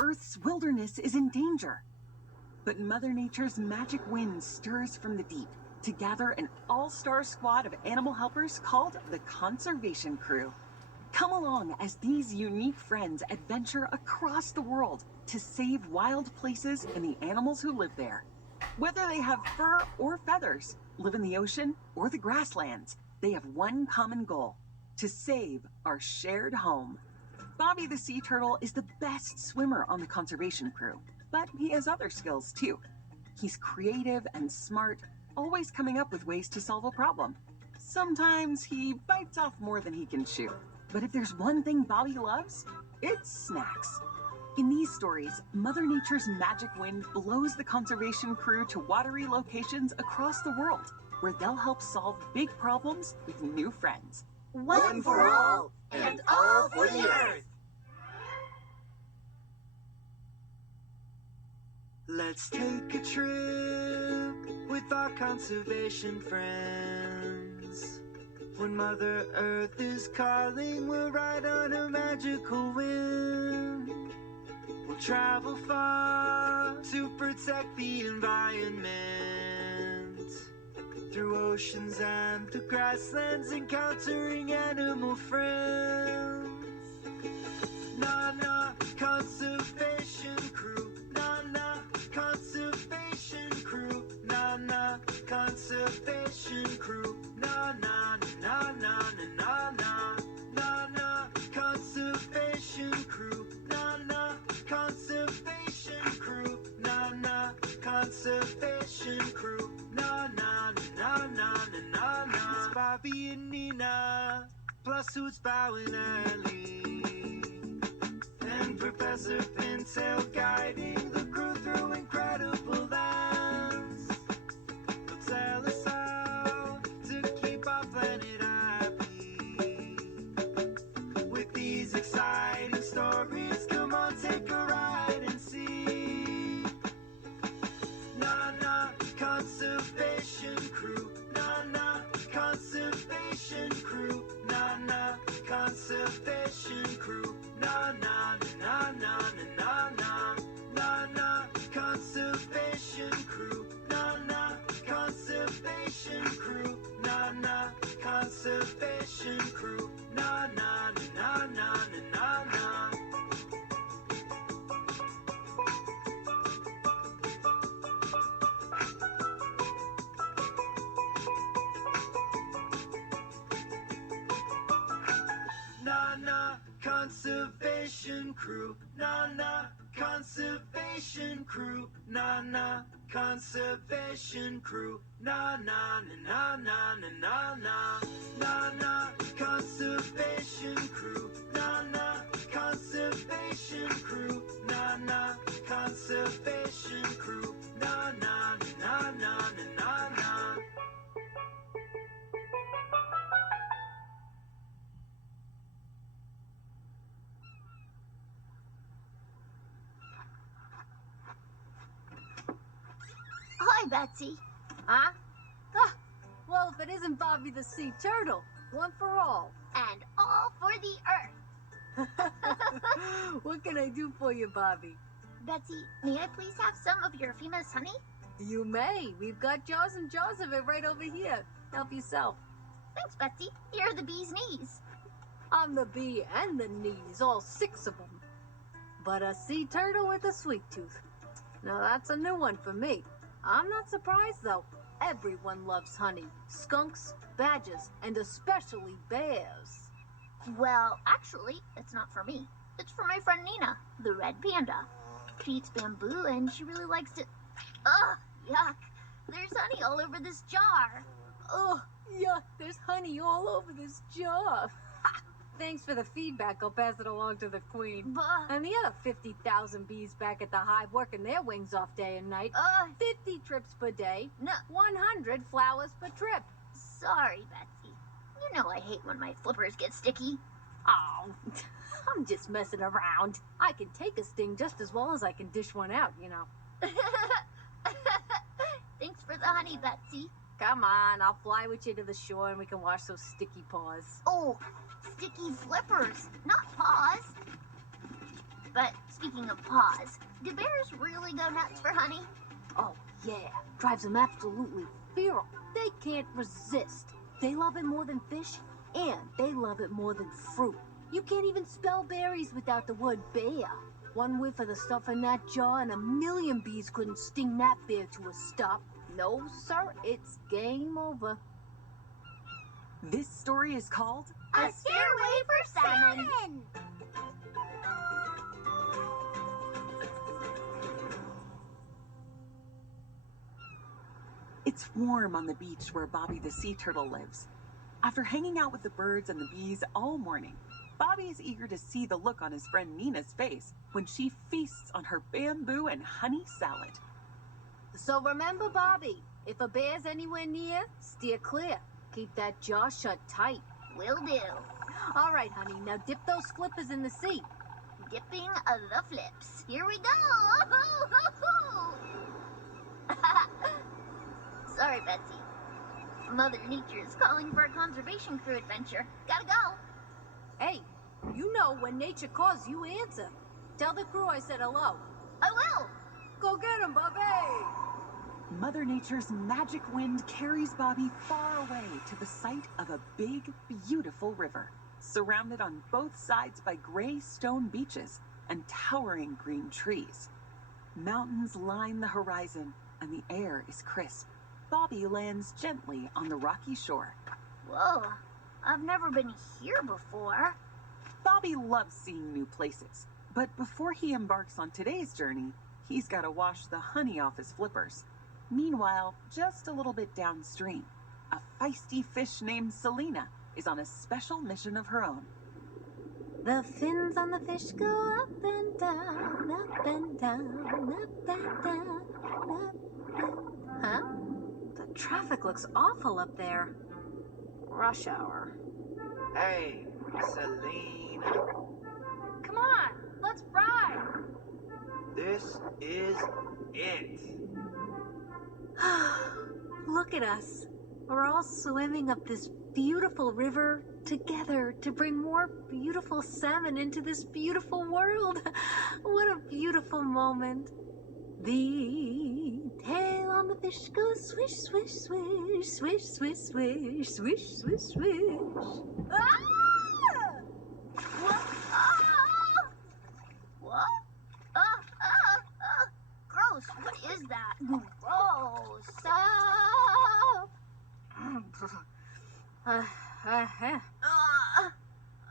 Earth's wilderness is in danger. But Mother Nature's magic wind stirs from the deep to gather an all-star squad of animal helpers called the Conservation Crew. Come along as these unique friends adventure across the world to save wild places and the animals who live there. Whether they have fur or feathers, live in the ocean or the grasslands, they have one common goal: to save our shared home. Bobby the sea turtle is the best swimmer on the Conservation Crew, but he has other skills too. He's creative and smart, always coming up with ways to solve a problem. Sometimes he bites off more than he can chew. But if there's one thing Bobby loves, it's snacks. In these stories, Mother Nature's magic wind blows the Conservation Crew to watery locations across the world, where they'll help solve big problems with new friends. One for all, and all for the earth. Let's take a trip with our conservation friends. When Mother Earth is calling, we'll ride on a magical wind. We'll travel far to protect the environment. Through oceans and through grasslands, encountering animal friends. Na-na, Conservation Crew. Na-na, Conservation Crew. Na-na, Conservation Crew. Na-na, na-na-na-na-na. Na-na, Conservation Crew. Na-na, Conservation Crew. Na-na, Conservation Crew. Na-na-na-na-na-na-na. It's Bobby and Nina, plus who's bowing early. And Professor Pintail guiding the crew through incredible lands. They'll tell us how to keep our planet happy. With these exciting stories, come on, take a ride and see. Na-na, Conservation Crew. Na-na, Conservation Crew. Na-na, Conservation Crew. Na-na-na-na-na-na-na. Na-na, Conservation Crew. Na-na, Conservation Crew. Na-na, Conservation Crew. Na-na-na-na-na-na-na. Na-na, Conservation Crew. Na-na, Conservation Crew. Na-na, Conservation Crew. Na-na-na-na-na-na-na. Na-na, Conservation Crew. Na-na, Conservation Crew. Na-na, Conservation Crew. Na-na-na-na-na-na-na. Hi, Betsy. Huh? Ah, well, if it isn't Bobby the sea turtle, one for all. And all for the earth. What can I do for you, Bobby? Betsy, may I please have some of your famous honey? You may. We've got jars and jars of it right over here. Help yourself. Thanks, Betsy. Here are the bee's knees. I'm the bee and the knees, all 6 of them. But a sea turtle with a sweet tooth. Now that's a new one for me. I'm not surprised, though. Everyone loves honey. Skunks, badgers, and especially bears. Well, actually, it's not for me. It's for my friend Nina, the red panda. She eats bamboo and she really likes it. Ugh, yuck. There's honey all over this jar. Oh, yuck, there's honey all over this jar. Thanks for the feedback. I'll pass it along to the queen. But, And the other 50,000 bees back at the hive working their wings off day and night. 50 trips per day, no, 100 flowers per trip. sorry, Betsy. You know I hate when my flippers get sticky. Oh, I'm just messing around. I can take a sting just as well as I can dish one out, you know. Thanks for the honey, Betsy. Come on, I'll fly with you to the shore and we can wash those sticky paws. Oh, sticky flippers, not paws. But speaking of gonna pause. Do bears really go nuts for honey? Oh, yeah. Drives them absolutely feral. They can't resist. They love it more than fish, and they love it more than fruit. You can't even spell berries without the word bear. One whiff of the stuff in that jar and a million bees couldn't sting that bear to a stop. No, sir, it's game over. This story is called A Stairway for Salmon! It's warm on the beach where Bobby the sea turtle lives. After hanging out with the birds and the bees all morning, Bobby is eager to see the look on his friend Nina's face when she feasts on her bamboo and honey salad. So remember, Bobby, if a bear's anywhere near, steer clear. Keep that jaw shut tight. Will do. All right, honey, now dip those flippers in the sea. Dipping the flips. Here we go! Sorry, Betsy. Mother Nature is calling for a Conservation Crew adventure. Gotta go. Hey, you know when nature calls, you answer. Tell the crew I said hello. I will. Go get him, Bobby! Mother Nature's magic wind carries Bobby far away to the site of a big, beautiful river, surrounded on both sides by gray stone beaches and towering green trees. Mountains line the horizon, and the air is crisp. Bobby lands gently on the rocky shore. Whoa, I've never been here before. Bobby loves seeing new places, but before he embarks on today's journey, he's got to wash the honey off his flippers. Meanwhile, just a little bit downstream, a feisty fish named Selena is on a special mission of her own. The fins on the fish go up and down, up and down, up and down, up and... Huh? The traffic looks awful up there. Rush hour. Hey, Selena. Come on, let's ride. This is it. Look at us. We're all swimming up this beautiful river together to bring more beautiful salmon into this beautiful world. What a beautiful moment. The tail on the fish goes swish, swish, swish, swish, swish, swish, swish, swish, swish. Ah! What? Ah! What? Gross. What is that? Gross.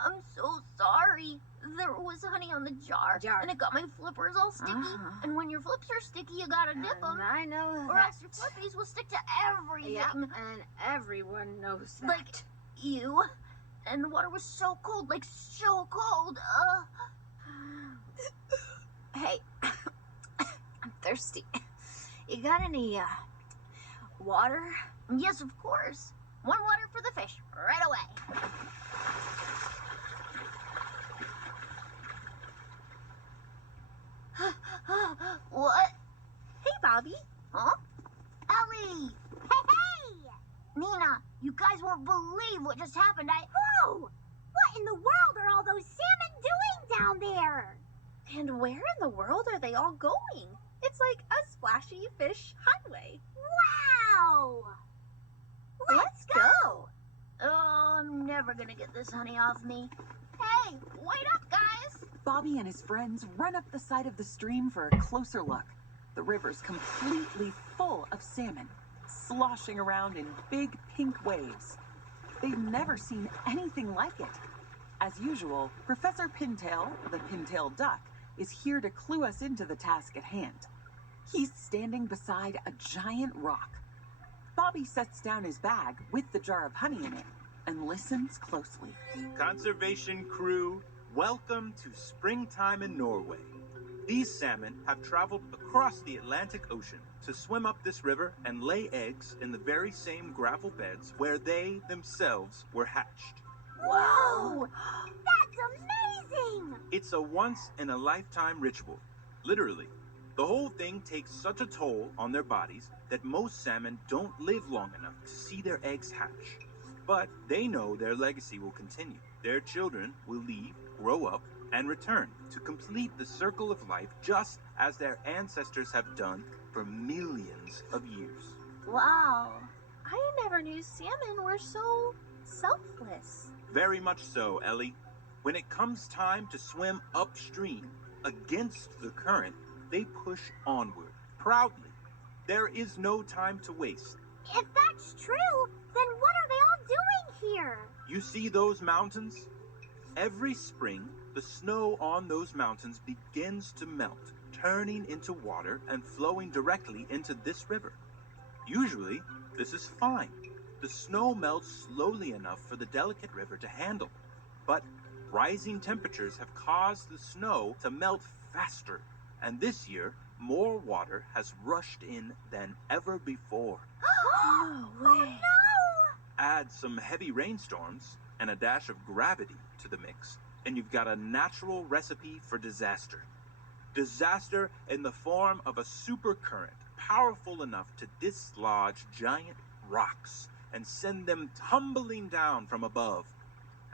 I'm so sorry. There was honey on the jar, and it got my flippers all sticky. And when your flips are sticky, you gotta dip them. I know Or else your flippies will stick to everything. Yeah, and everyone knows that. Like you. And the water was so cold, like so cold. Hey, I'm thirsty. You got any, water? Yes, of course. One water for the fish, right away. What? Hey, Bobby. Huh? Ellie! Hey! Nina, you guys won't believe what just happened. Whoa! What in the world are all those salmon doing down there? And where in the world are they all going? It's like a splashy fish highway. Wow! Let's go! Oh, I'm never gonna get this honey off me. Hey, wait up, guys! Bobby and his friends run up the side of the stream for a closer look. The river's completely full of salmon, sloshing around in big pink waves. They've never seen anything like it. As usual, Professor Pintail, the pintail duck, is here to clue us into the task at hand. He's standing beside a giant rock. Bobby sets down his bag with the jar of honey in it and listens closely. Conservation Crew, welcome to springtime in Norway. These salmon have traveled across the Atlantic Ocean to swim up this river and lay eggs in the very same gravel beds where they themselves were hatched. Whoa! That's amazing! It's a once-in-a-lifetime ritual. Literally. The whole thing takes such a toll on their bodies that most salmon don't live long enough to see their eggs hatch. But they know their legacy will continue. Their children will leave, grow up, and return to complete the circle of life just as their ancestors have done for millions of years. Wow. I never knew salmon were so selfless. Very much so, Ellie. When it comes time to swim upstream against the current, they push onward proudly. There is no time to waste. If that's true, then what are they all doing here? You see those mountains? Every spring, the snow on those mountains begins to melt, turning into water and flowing directly into this river. Usually, this is fine. The snow melts slowly enough for the delicate river to handle. But rising temperatures have caused the snow to melt faster, and this year, more water has rushed in than ever before. No way. Add some heavy rainstorms and a dash of gravity to the mix, and you've got a natural recipe for disaster. Disaster in the form of a supercurrent powerful enough to dislodge giant rocks and send them tumbling down from above.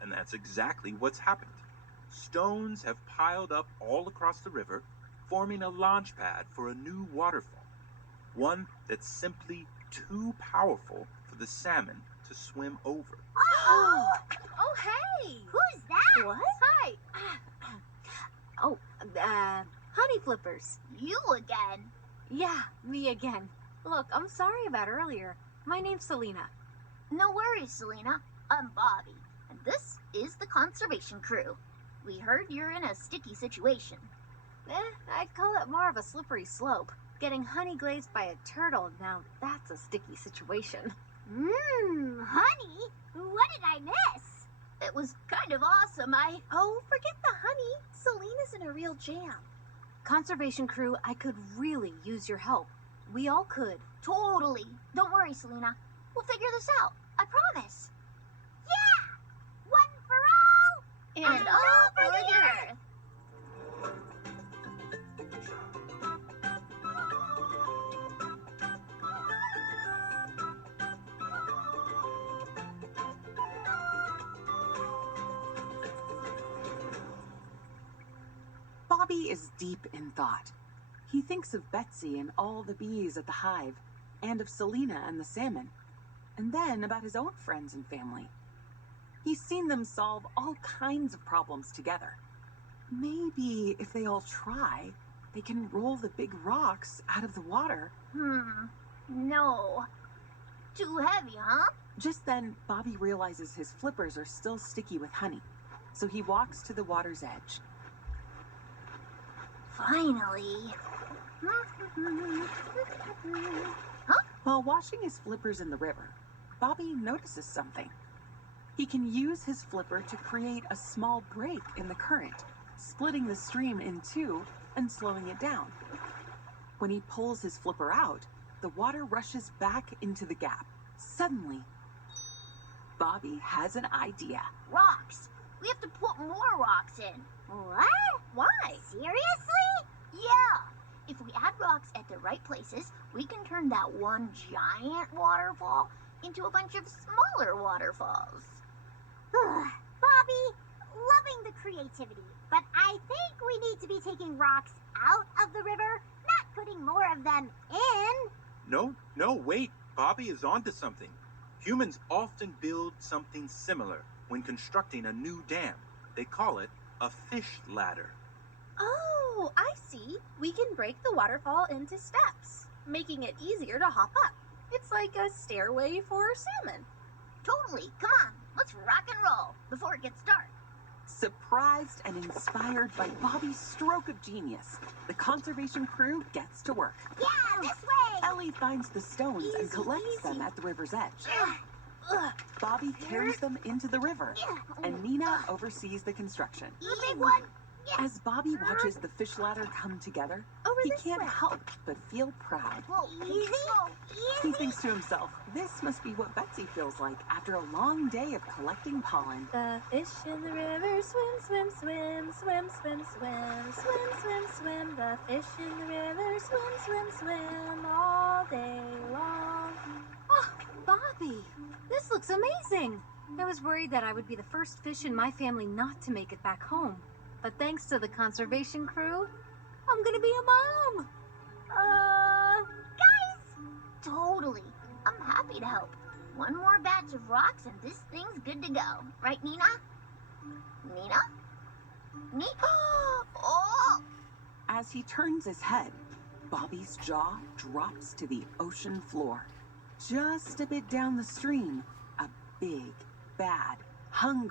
And that's exactly what's happened. Stones have piled up all across the river, forming a launch pad for a new waterfall. One that's simply too powerful for the salmon to swim over. Oh, hey. Who's that? What? Hi. Honey flippers. You again. Yeah, me again. Look, I'm sorry about earlier. My name's Selena. No worries, Selena. I'm Bobby, and this is the Conservation Crew. We heard you're in a sticky situation. I'd call it more of a slippery slope. Getting honey glazed by a turtle, now that's a sticky situation. Honey? What did I miss? It was kind of awesome. Oh, forget the honey. Selena's in a real jam. Conservation Crew, I could really use your help. We all could. Totally. Don't worry, Selena. We'll figure this out. I promise. Yeah! One for all! And all for the earth. Bobby is deep in thought. He thinks of Betsy and all the bees at the hive, and of Selena and the salmon, and then about his own friends and family. He's seen them solve all kinds of problems together. Maybe if they all try, they can roll the big rocks out of the water. No. Too heavy, huh? Just then, Bobby realizes his flippers are still sticky with honey, so he walks to the water's edge. Finally. While washing his flippers in the river, Bobby notices something. He can use his flipper to create a small break in the current, splitting the stream in two and slowing it down. When he pulls his flipper out, the water rushes back into the gap. Suddenly, Bobby has an idea. Rocks. We have to put more rocks in. What? Why? Seriously? Yeah. If we add rocks at the right places, we can turn that one giant waterfall into a bunch of smaller waterfalls. Bobby, loving the creativity, but I think we need to be taking rocks out of the river, not putting more of them in. No, wait. Bobby is onto something. Humans often build something similar when constructing a new dam. They call it a fish ladder. Oh, I see. We can break the waterfall into steps, making it easier to hop up. It's like a stairway for salmon. Totally. Come on. Let's rock and roll before it gets dark. Surprised and inspired by Bobby's stroke of genius, the Conservation Crew gets to work. Yeah, this way. Ellie finds the stones and collects them at the river's edge. Bobby carries them into the river, and Nina oversees the construction. The big one. As Bobby watches the fish ladder come together, Over he this can't way. help but feel proud. Whoa, Easy. He thinks to himself, this must be what Betsy feels like after a long day of collecting pollen. The fish in the river swim, swim, swim, swim, swim, swim, swim, swim, swim. The fish in the river swim, swim, swim all day long. Oh, Bobby, this looks amazing. I was worried that I would be the first fish in my family not to make it back home. But thanks to the conservation crew, I'm gonna be a mom. Guys! Totally. I'm happy to help. One more batch of rocks and this thing's good to go. Right, Nina? Nina? Oh! As he turns his head, Bobby's jaw drops to the ocean floor. Just a bit down the stream, a big, bad, hungry